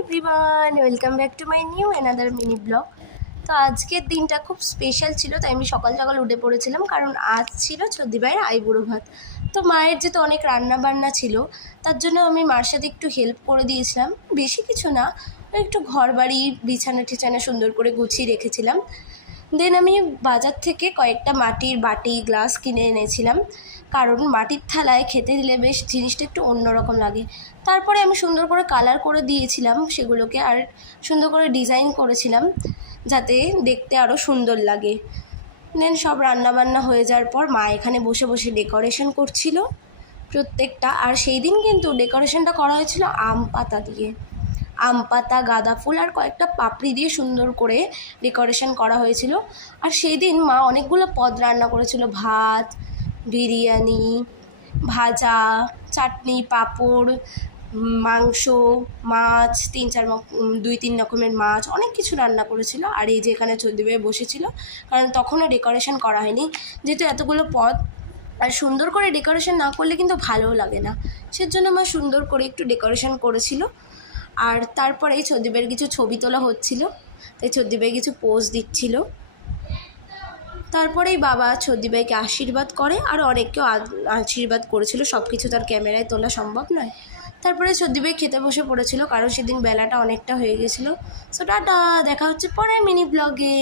Everyone, welcome back to my new another mini blog. তো আজকের দিনটা খুব স্পেশাল ছিল, তাই আমি সকাল সকাল উঠে পড়েছিলাম, কারণ আজ ছিল ছদ্দিভাইয়ের আইবুড়ো ভাত। তো মায়ের যেহেতু অনেক রান্না বান্না ছিল, তার জন্য আমি মার সাথে একটু হেল্প করে দিয়েছিলাম। বেশি কিছু না, একটু ঘর বাড়ি বিছানা টিছানা সুন্দর করে গুছিয়ে রেখেছিলাম। দেন আমি বাজার থেকে কয়েকটা মাটির বাটি গ্লাস কিনে এনেছিলাম, কারণ মাটির থালায় খেতে দিলে বেশ জিনিসটা একটু অন্যরকম লাগে। তারপরে আমি সুন্দর করে কালার করে দিয়েছিলাম সেগুলোকে, আর সুন্দর করে ডিজাইন করেছিলাম যাতে দেখতে আরও সুন্দর লাগে। দেন সব রান্নাবান্না হয়ে যাওয়ার পর মা এখানে বসে বসে ডেকোরেশন করছিল প্রত্যেকটা। আর সেই দিন কিন্তু ডেকোরেশনটা করা হয়েছিল আম পাতা দিয়ে, আম পাতা, গাঁদা ফুল আর কয়েকটা পাপড়ি দিয়ে সুন্দর করে ডেকোরেশন করা হয়েছিল। আর সেই দিন মা অনেকগুলো পদ রান্না করেছিল, ভাত, বিরিয়ানি, ভাজা, চাটনি, পাঁপড়, মাংস, মাছ, দুই তিন রকমের মাছ, অনেক কিছু রান্না করেছিল। আর এই যে এখানে ছদ্দিভাই বসেছিল, কারণ তখনও ডেকোরেশন করা হয়নি, যেহেতু এতগুলো পদ আর সুন্দর করে ডেকোরেশন না করলে কিন্তু ভালোও লাগে না, সেজন্য মা সুন্দর করে একটু ডেকোরেশন করেছিল। আর তারপরেই ছদ্দিভাইয়ের কিছু ছবি তোলা হচ্ছিল, তাই ছদ্দিভাই কিছু পোজ দিচ্ছিল। তারপরেই বাবা ছদ্দিভাইকে আশীর্বাদ করে, আর অনেককেও আশীর্বাদ করেছিল, সব কিছু তার ক্যামেরায় তোলা সম্ভব নয়। তারপরে ছদ্দিভাই খেতে বসে পড়েছিল, কারণ সেদিন বেলাটা অনেকটা হয়ে গেছিলো। সো টাটা, দেখা হচ্ছে পরের মিনি ব্লগে।